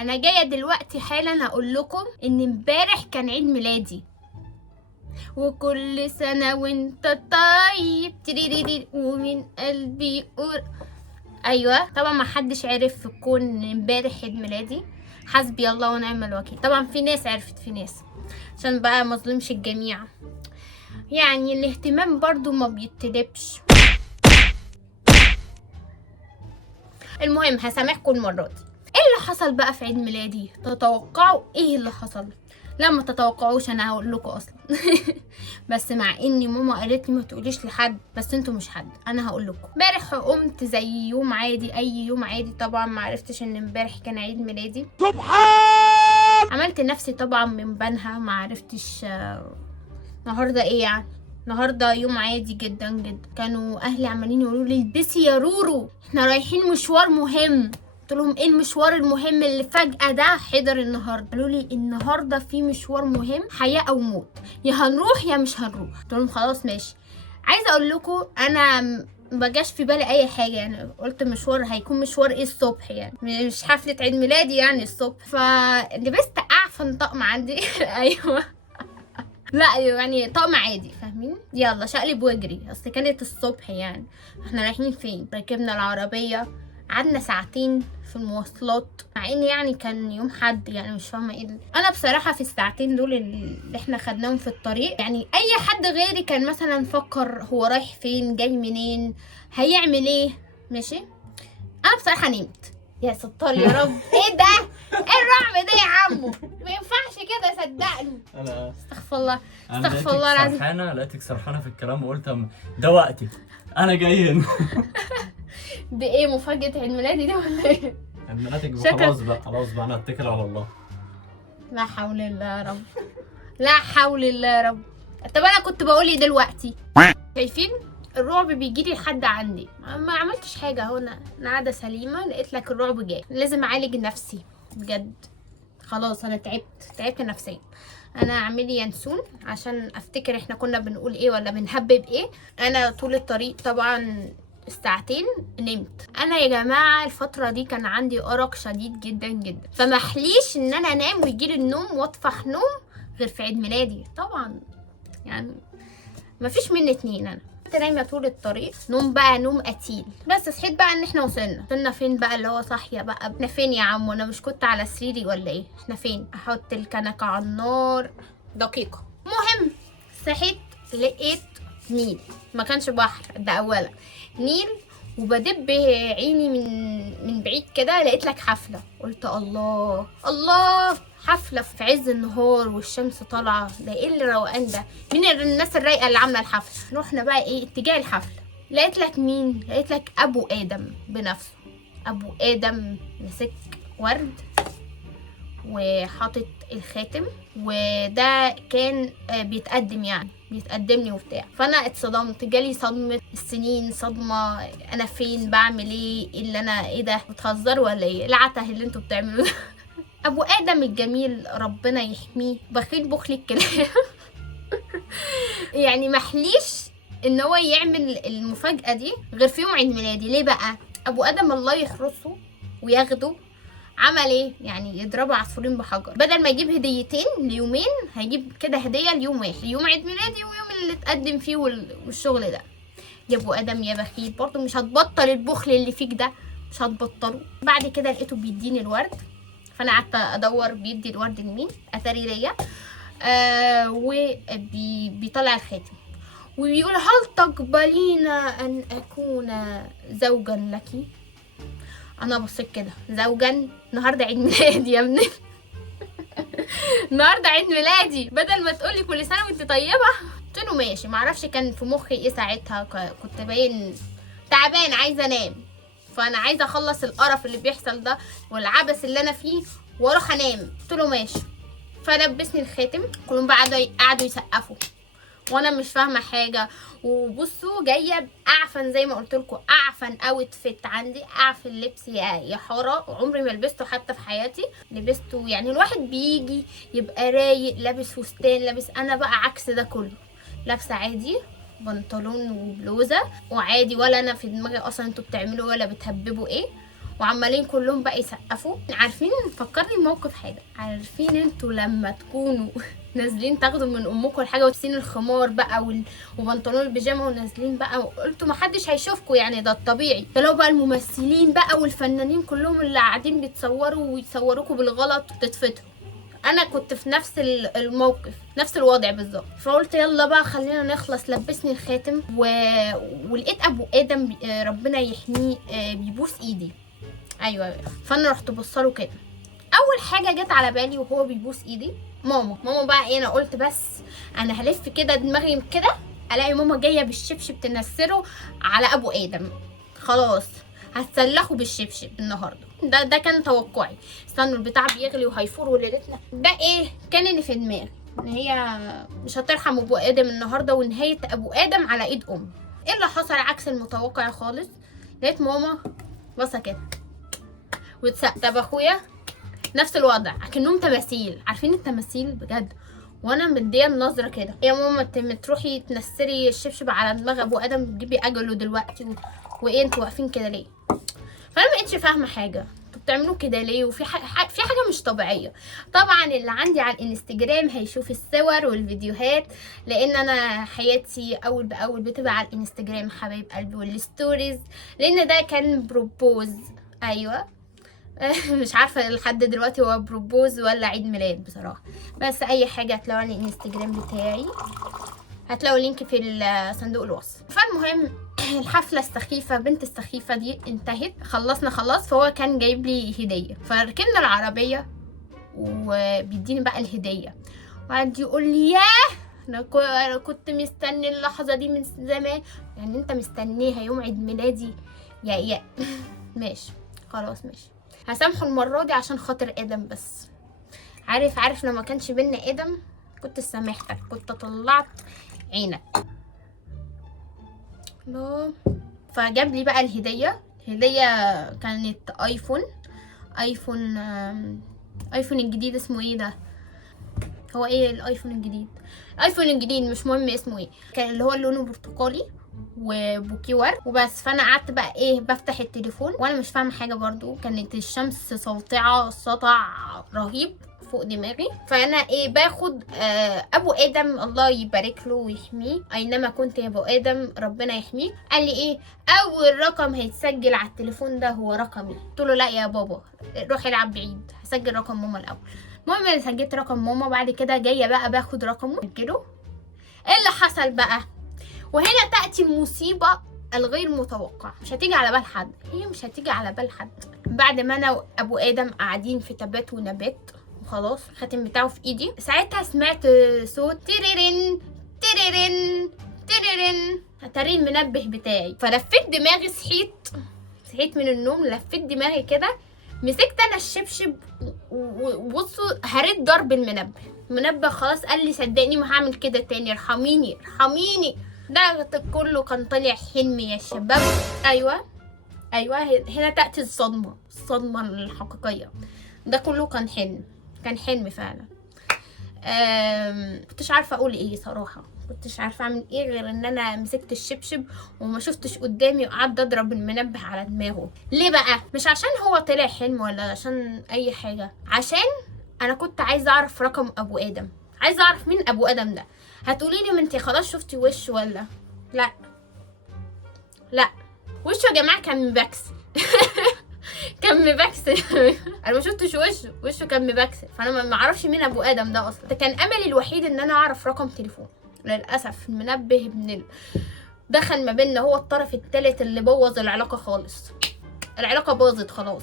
انا جايه دلوقتي حالا اقول لكم ان امبارح كان عيد ميلادي، وكل سنه وانت طيب تريريري ومن قلبي ايوه طبعا ما حدش عرف في الكون ان امبارح عيد ميلادي. حسبي الله ونعم الوكيل. طبعا في ناس عرفت، في ناس، عشان بقى مظلمش الجميع، يعني الاهتمام برضو ما بيتطلبش. المهم هسامحكم المره دي. ايه اللي حصل بقى في عيد ميلادي؟ تتوقعوا ايه اللي حصل؟ لا ما تتوقعوش، انا هقول لكم اصلا. بس مع اني ماما قالت لي ما تقوليش لحد، بس انتوا مش حد، انا هقول لكم. امبارح قمت زي يوم عادي، اي يوم عادي. طبعا ما عرفتش ان امبارح كان عيد ميلادي. سبحان. عملت نفسي طبعا من بنها، ما عرفتش النهارده ايه يعني. النهارده يوم عادي جدا جدا. كانوا اهلي عمالين يقولوا لي البسي يا رورو احنا رايحين مشوار مهم. قلت لهم ايه المشوار المهم اللي فجأة ده حضر النهارده؟ قالوا لي النهارده في مشوار مهم، حياة او موت، يا هنروح يا مش هنروح. قلت لهم خلاص ماشي. عايزه اقول لكم انا ما جاش في بالي اي حاجه، يعني قلت مشوار هيكون مشوار ايه الصبح، يعني مش حفله عيد ميلادي يعني الصبح. فلبست اعفن طقم عندي. ايوه لا يعني طقم عادي، فاهمين؟ يلا شقلب واجري، اصل كانت الصبح يعني. احنا رايحين فين؟ ركبنا العربيه، قعدنا ساعتين في المواصلات، مع ان يعني كان يوم حد، يعني مش فاهمه ايه انا بصراحه في الساعتين دول اللي احنا خدناهم في الطريق. يعني اي حد غيري كان مثلا فكر هو رايح فين، جاي منين، هيعمل ايه. ماشي، انا بصراحه نمت. يا ستار يا رب. ايه ده؟ ايه الرعب ده يا عمو؟ ما ينفعش كده صدقني. انا استغفر الله، انا استغفر الله العظيم. لقيتك سرحانه في الكلام وقلت ده وقتي انا جاي هنا. بايه مفاجاه عيد ميلادي دي ولا ايه؟ المناتج شكل. خلاص بقى انا اتكل على الله. لا حول الله يا رب، لا حول الله يا رب. طب انا كنت بقول ايه دلوقتي؟ شايفين الرعب بيجيلي لحد عندي، ما عملتش حاجه اهو، انا قاعده سليمه، لقيت لك الرعب جاي. لازم اعالج نفسي بجد، خلاص انا تعبت نفسيا. انا اعملي ينسون عشان افتكر احنا كنا بنقول ايه ولا بنهبب ايه. انا طول الطريق طبعا الساعتين نمت. انا يا جماعه الفتره دي كان عندي ارق شديد جدا جدا، فمحليش ان انا انام ويجيلي النوم واطفح نوم غير في عيد ميلادي طبعا، يعني مفيش مني اتنين. انا كنت نايمه طول الطريق، نوم بقى نوم قتيل. بس صحيت بقى ان احنا وصلنا فين بقى، اللي هو صاحيه بقى. احنا فين يا عم؟ وانا مش كنت على سريري ولا ايه؟ احنا فين؟ احط الكنكه على النار دقيقه. مهم صحيت لقيت نيل، ما كانش بحر ده اولا، نيل. وبدب عيني من بعيد كده لقيت لك حفله. قلت الله الله، حفله في عز النهار والشمس طالعه، ده ايه الروقان ده؟ مين الناس الرايقه اللي عامله الحفله؟ رحنا بقى ايه اتجاه الحفله. لقيت لك مين؟ لقيت لك ابو ادم بنفسه. ابو ادم مسك ورد وحاطط الخاتم، وده كان بيتقدم، يعني بيتقدم لي وبتاع. فانا اتصدمت، جالي صدمه السنين، صدمه انا فين، بعمل ايه اللي انا ايه ده؟ بتهزروا ولا ايه العته اللي انتوا بتعملوه ده؟ ابو ادم الجميل ربنا يحميه، بخيل بخل الكلام. يعني محليش ان هو يعمل المفاجاه دي غير في يوم عيد ميلادي. ليه بقى؟ ابو ادم الله يحرسه وياخده، عمل ايه؟ يعني يضربوا عصفورين بحجر. بدل ما يجيب هديتين ليومين، هيجيب كده هديه ليوم واحد، يوم عيد ميلادي ويوم اللي اتقدم فيه والشغل ده. يا ابو ادم يا بخيل، برضه مش هتبطل البخل اللي فيك ده، مش هتبطله. بعد كده لقيته بيديني الورد، فانا قعدت ادور بيدي الورد لمين، اثري ليا. وبيطلع الخاتم وبيقول هل تقبلين ان اكون زوجا لك؟ انا بصيت كده، زوجا؟ النهارده عيد ميلادي يا ابني. النهارده عيد ميلادي، بدل ما تقولي كل سنه وانت طيبه. قلت له ماشي. معرفش كان في مخي ايه ساعتها، كنت باين تعبان عايزه انام، فانا عايزه اخلص القرف اللي بيحصل ده والعبث اللي انا فيه واروح انام. قلت له ماشي. فلبسني الخاتم، كلهم بقى قعدوا يسقفوا وانا مش فاهمه حاجه. وبصوا جايه اعفن زي ما قلت لكم، اعفن اوتفيت عندي، اعفن لبس يا حاره، عمري ما لبسته حتى في حياتي. لبسته يعني الواحد بيجي يبقى رايق لابس فستان لابس، انا بقى عكس ده كله، لابسه عادي بنطلون وبلوزه وعادي، ولا انا في دماغي اصلا انتوا بتعملوا ولا بتهببوا ايه. وعمالين كلهم بقى يسقفوا. عارفين فكرني بموقف حاجه، عارفين انتوا لما تكونوا نازلين تاخدوا من امكم الحاجه وتسين الخمار بقى وبنطلون البيجامه ونازلين بقى، وقلتوا ما حدش هيشوفكم يعني ده الطبيعي، فلو بقى الممثلين بقى والفنانين كلهم اللي قاعدين بيتصوروا ويصوروكوا بالغلط تتفتحوا. انا كنت في نفس الموقف، نفس الوضع بالظبط. فقلت يلا بقى خلينا نخلص، لبسني الخاتم ولقيت ابو ادم ربنا يحميه بيبوس ايدي. ايوه، فانا رحت بصله كده. اول حاجه جت على بالي وهو بيبوس ايدي ماما بقى ايه، انا قلت بس انا هلف كده دماغي كده الاقي ماما جايه بالشبشب تنسره على ابو ادم. خلاص هتسلخوا بالشبشب النهارده. ده كان توقعي. استنوا البتاع بيغلي وهيفور وليلتنا. ده ايه كان اللي في دماغي، ان هي مش هترحم ابو ادم النهارده ونهايه ابو ادم على ايد امي. ايه اللي حصل عكس المتوقع خالص؟ لقيت ماما بصه كده وتسقف. طب اخويا نفس الوضع اكنهم تماثيل، عارفين التماثيل بجد. وانا مديه النظره كده، يا ماما تروحي تنسري الشبشب على دماغ ابو ادم تجيبي اجله دلوقتي وايه انتوا واقفين كده ليه؟ فانا ما بقتش فاهمه حاجه، انتوا بتعملوا كده ليه؟ وفي في حاجه مش طبيعيه. طبعا اللي عندي على الانستجرام هيشوف الصور والفيديوهات، لان انا حياتي اول باول بتبقى على الانستجرام حبايب قلبي والستوريز، لان ده كان بروبوز. ايوه مش عارفه لحد دلوقتي هو بروبوز ولا عيد ميلاد بصراحه، بس اي حاجه هتلاقوا على الانستجرام بتاعي، هتلاقوا لينك في صندوق الوصف. فالمهم الحفله السخيفه بنت السخيفه دي انتهت، خلصنا خلاص. فهو كان جايب لي هديه، فركبنا العربيه وبيديني بقى الهديه وقعد يقول لي ياه انا كنت مستني اللحظه دي من زمان. يعني انت مستنيها يوم عيد ميلادي يا ماشي خلاص ماشي، هسامحه المره دي عشان خاطر ادم. بس عارف لو ما كانش بينا ادم كنت سامحتك، كنت طلعت عينك. لا فجاب لي بقى الهديه كانت ايفون الجديد. اسمه ايه ده؟ هو ايه الايفون الجديد مش مهم اسمه ايه، كان اللي هو لونه برتقالي وبوكي ورد وبس. فانا قعدت بقى ايه بفتح التليفون وانا مش فاهمه حاجه برضو، كانت الشمس ساطعه سطع رهيب فوق دماغي. فانا ايه باخد ابو ادم الله يبارك له ويحميه، اينما كنت يا ابو ادم ربنا يحميك. قال لي ايه اول رقم هيتسجل على التليفون ده هو رقمي. قلت له لا يا بابا روح العب بعيد، هسجل رقم ماما الاول. المهم انا سجلت رقم ماما، بعد كده جايه بقى باخد رقمه كده. ايه اللي حصل بقى؟ وهنا تأتي المصيبة الغير متوقع، مش هتيجي على بال حد، هي مش هتيجي على بال حد. بعد ما انا وابو ادم قاعدين في تبات ونبات وخلاص الخاتم بتاعه في ايدي، ساعتها سمعت صوت تيريرين تيريرين تيريرين، اتاري المنبه بتاعي. فلفيت دماغي، صحيت من النوم، لفيت دماغي كده، مسكت انا الشبشب وبصوا هريت ضرب المنبه خلاص. قال لي صدقني ما هعمل كده تاني، ارحميني. ده كله كان طالع حلم يا شباب. ايوه هنا تأتي الصدمة الحقيقية. ده كله كان حلم فعلا. كنتش عارفة اقول ايه صراحة، كنتش عارفة اعمل ايه غير ان انا مسكت الشبشب وما شفتش قدامي وقعدت اضرب المنبه على دماغه. ليه بقى؟ مش عشان هو طلع حلم ولا عشان اي حاجة، عشان انا كنت عايزة اعرف رقم ابو ادم، عايزة اعرف مين ابو ادم ده. هتقولي لي ما انتي خلاص شفتي وشه ولا لا وشه يا جماعه كان مبكسل كان مبكسل انا ما شفتش وشه كان مبكسل، فانا ما اعرفش مين ابو ادم ده اصلا. ده كان املي الوحيد ان انا اعرف رقم تليفون. للاسف المنبه دخل ما بيننا، هو الطرف الثالث اللي بوظ العلاقه خالص. العلاقه باظت خلاص.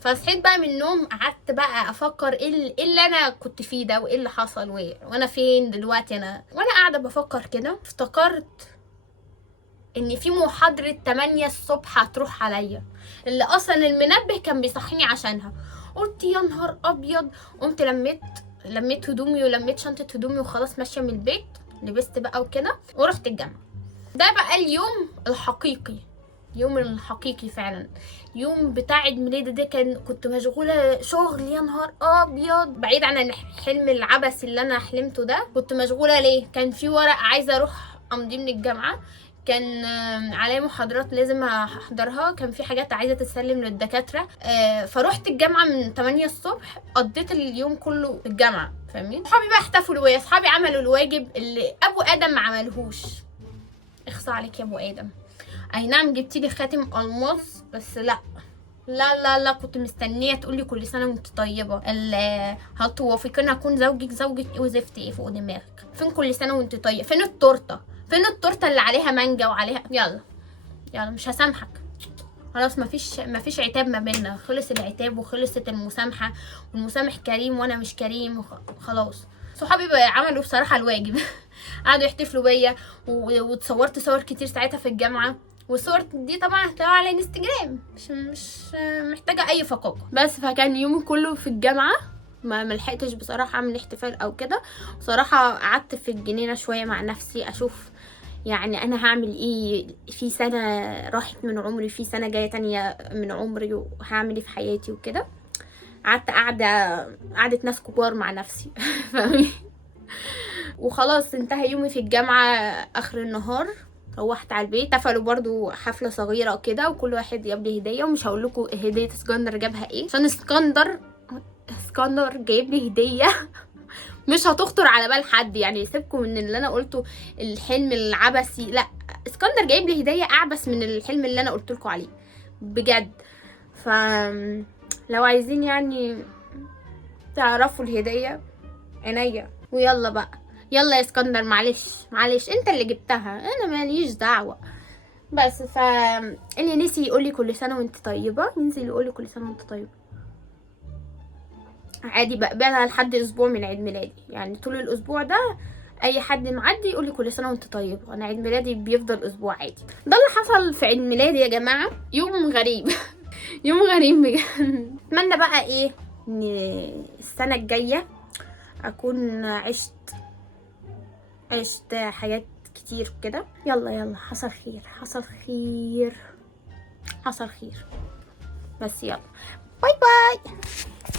فصحيت بقى من النوم، قعدت بقى افكر ايه اللي انا كنت فيه ده وايه اللي حصل وانا فين دلوقتي. وانا قاعده بفكر كده افتكرت ان في محاضرة 8 الصبح هتروح عليا، اللي اصلا المنبه كان بيصحيني عشانها. قلت يا نهار ابيض. قمت لميت هدومي ولميت شنطة هدومي وخلاص ماشية من البيت، لبست بقى وكده ورحت الجامعة. ده بقى اليوم الحقيقي فعلا. يوم بتاع عيد ميلادي ده كنت مشغولة شغل يا نهار ابيض، بعيد عن الحلم العبثي اللي انا حلمته ده. كنت مشغولة ليه؟ كان في ورق عايزة اروح امضي من الجامعة، كان عليا محاضرات لازم احضرها، كان في حاجات عايزه تتسلم للدكاتره. فروحت الجامعه من 8 الصبح، قضيت اليوم كله في الجامعه، فاهمين؟ صحابي بقى احتفلوا بيا، صحابي عملوا الواجب اللي ابو ادم ما عملهوش. اخصى عليك يا ابو ادم. اي نعم جبتي لي خاتم الماس، بس لا لا لا لا، كنت مستنيه تقولي كل سنه وانت طيبه. هل توافقين اكون زوجك ايه وزفت ايه فوق دماغك؟ فين كل سنه وانت طيبه؟ فين التورته؟ فين التورته اللي عليها مانجا وعليها؟ يلا يلا مش هسامحك خلاص. مفيش عتاب ما بيننا، خلص العتاب وخلصت المسامحه، والمسامح كريم وانا مش كريم، خلاص. صحابي بقى عملوا بصراحه الواجب قعدوا يحتفلوا بيا، واتصورت صور كتير ساعتها في الجامعه، والصور دي طبعا هتلاقوها على انستجرام، مش محتاجه اي فقاقه. بس فكان يومي كله في الجامعه، ما ملحقتش بصراحه اعمل احتفال او كده. بصراحه قعدت في الجنينه شويه مع نفسي اشوف يعني انا هعمل ايه في سنه راحت من عمري، في سنه جايه تانية من عمري، وهعمل ايه في حياتي وكده. قعدت قعدة ناس كبار مع نفسي فاهمين؟ وخلاص انتهى يومي في الجامعه اخر النهار، روحت على البيت. احتفلوا برضو حفله صغيره كده، وكل واحد جاب لي هديه، ومش هقول لكم هديه اسكندر جابها ايه، عشان اسكندر جايب لي هديه مش هتخطر على بال حد، يعني سيبكم من اللي انا قلته الحلم العبثي، لا اسكندر جايب لي هديه اعبث من الحلم اللي انا قلت لكم عليه بجد. ف لو عايزين يعني تعرفوا الهديه عينيا. ويلا بقى يلا يا اسكندر، معلش انت اللي جبتها، انا ماليش دعوه. بس اللي نسي يقولي كل سنه وانت طيبه ينزل يقولي كل سنه وانت طيبه عادي، بقبلها لحد اسبوع من عيد ميلادي، يعني طول الاسبوع ده اي حد معدي يقولي كل سنه وانت طيب، انا عيد ميلادي بيفضل اسبوع عادي. ده اللي حصل في عيد ميلادي يا جماعه، يوم غريب يوم غريب بجد. اتمنى بقى ايه ان السنه الجايه اكون عشت حاجات كتير كده. يلا حصل خير. بس يلا باي باي.